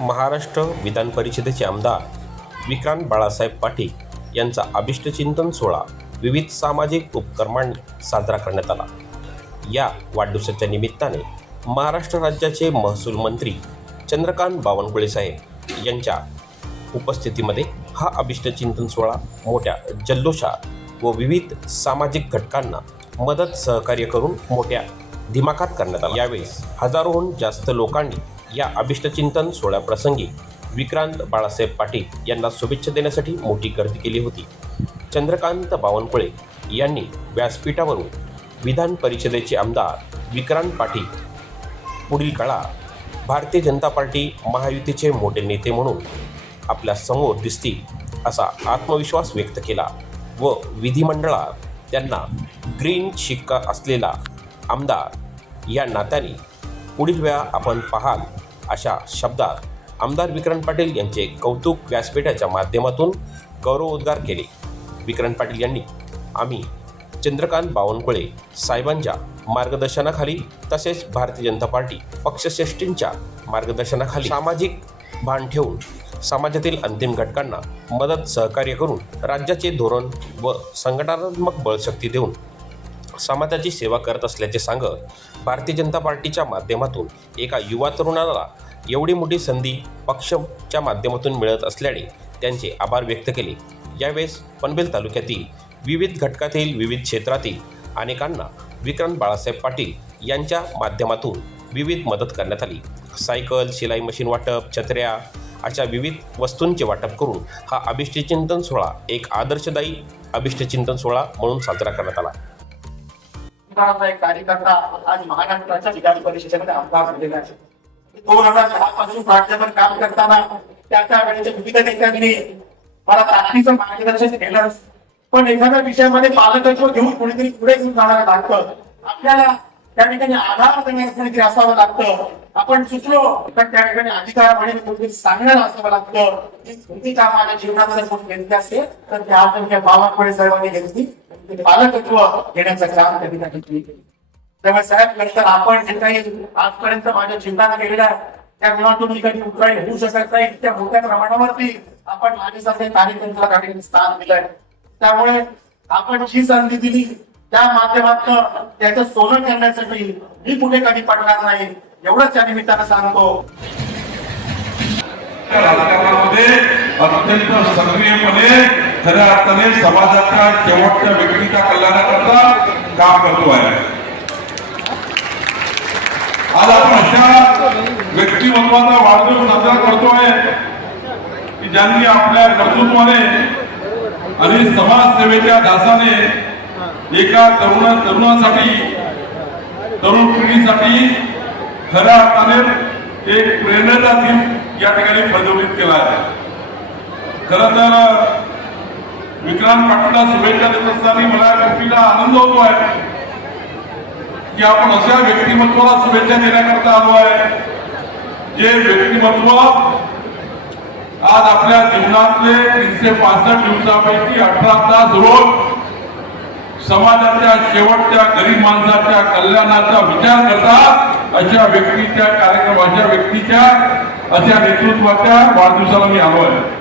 महाराष्ट्र विधान परिषदेचे आमदार विक्रांत बाळासाहेब पाटील यांचा अभिष्टचिंतन सोहळा विविध सामाजिक उपक्रमांनी साजरा करण्यात आला। या वाढदिवसाच्या निमित्ताने महाराष्ट्र राज्याचे महसूल मंत्री चंद्रकांत बावनकुळे साहेब यांच्या उपस्थितीमध्ये हा अभिष्टचिंतन सोहळा मोठ्या जल्लोषात व विविध सामाजिक घटकांना मदत सहकार्य करून मोठ्या दिमाखात करण्यात आला। यावेळी हजारोहून जास्त लोकांनी या अभिष्टचिंतन सोहळ्याप्रसंगी विक्रांत बाळासाहेब पाटील यांना शुभेच्छा देण्यासाठी मोठी गर्दी केली होती। चंद्रकांत बावनकुळे यांनी व्यासपीठावरून विधान परिषदेचे आमदार विक्रांत पाटील पुढील काळात भारतीय जनता पार्टी महायुतीचे मोठे नेते म्हणून आपल्या समोर दिसतील असा आत्मविश्वास व्यक्त केला व विधिमंडळात त्यांना ग्रीन शिक्का असलेला आमदार या नात्याने पुढील वेळा आपण पाहाल अशा शब्दात आमदार विक्रांत पाटील यांचे कौतुक व्यासपीठाच्या माध्यमातून गौरवोद्गार केले। विक्रांत पाटील यांनी आम्ही चंद्रकांत बावनकुळे साहेबांच्या मार्गदर्शनाखाली तसेच भारतीय जनता पार्टी पक्षश्रेष्ठींच्या मार्गदर्शनाखाली सामाजिक भान ठेवून समाजातील अंतिम घटकांना मदत सहकार्य करून राज्याचे धोरण व संघटनात्मक बळशक्ती देऊन समाजाची सेवा करत असल्याचे सांगत भारतीय जनता पार्टीच्या माध्यमातून एका युवा तरुणाला एवढी मोठी संधी पक्षाच्या माध्यमातून मिळत असल्याने त्यांचे आभार व्यक्त केले। यावेळेस पनवेल तालुक्यातील विविध घटकातील विविध क्षेत्रातील अनेकांना विक्रांत बाळासाहेब पाटील यांच्या माध्यमातून विविध मदत करण्यात आली। सायकल, शिलाई मशीन वाटप, छत्र्या अशा विविध वस्तूंचे वाटप करून हा अभिष्टचिंतन सोहळा एक आदर्शदायी अभिष्टचिंतन सोहळा म्हणून साजरा करण्यात आला। एक कार्यकर्ता आज महाराष्ट्राच्या विधान परिषदेमध्ये आमदार झालेला आहे। 2010 पासून राज्यभर काम करताना त्या वेळेच्या विविध नेत्यांनी मला ताकदीचं मार्गदर्शन केलं, पण एखाद्या विषयामध्ये पालकत्व घेऊन कोणीतरी पुढे घेऊन जाणार लागतं। आपल्याला त्या ठिकाणी आधार देण्यास कोणीतरी असावं लागतं। आपण चुकलो तर त्या ठिकाणी अधिकार म्हणून कोणीतरी सांगणार असावं लागतं। ही भूमिका माझ्या जीवनात जर कोण घेतली असेल तर त्या आमच्या बावनकुळे साहेबांनी घेतली, पालकत्व घेण्याचं काम कधी ना कधी केलं। त्यामुळे साहेब नंतर आपण जे काही आजपर्यंत माझ्या जीवनात केलेलं आहे त्या गुणातून मी कधी कुठलाही होऊ शकत नाही। त्या मोठ्या प्रमाणावरती आपण माझ्यासारख्या कार्यकर्त्याला काही स्थान दिलंय। त्यामुळे आपण जी संधी दिली त्या माध्यमातून त्याचं सोनं करण्यासाठी मी कुठे कधी पडणार नाही एवढंच या निमित्तानं सांगतो। राजकारणामध्ये अत्यंत सक्रियपणे खऱ्या अर्थाने समाजाच्या शेवटच्या व्यक्तीच्या कल्याणाकरता काम करतो आहे। आज आपण अशा व्यक्तिमत्वाचा वाढदिवस साजरा करतोय की ज्यांनी आपल्या कर्तृत्वाने आणि समाजसेवेच्या ध्यासाने एका तरुणासाठी तरुण पिढीसाठी खऱ्या अर्थाने एक प्रेरणेचा दीप या ठिकाणी प्रज्वलित केला आहे। खरं तर विक्रांत पाटीलला शुभेच्छा देत असताना मला गोष्टीला आनंद होतो आहे की आपण अशा व्यक्तिमत्वाला शुभेच्छा देण्याकरता आलो आहे जे व्यक्तिमत्व आज आपल्या जीवनातले 365 दिवसापैकी 18 तास रोज समाजाच्या शेवटच्या गरीब माणसाच्या कल्याणाचा विचार करतात अशा व्यक्तीच्या कार्यक्रमाच्या व्यक्तीच्या अशा नेतृत्वाच्या वाढदिवसाला मी आलो आहे।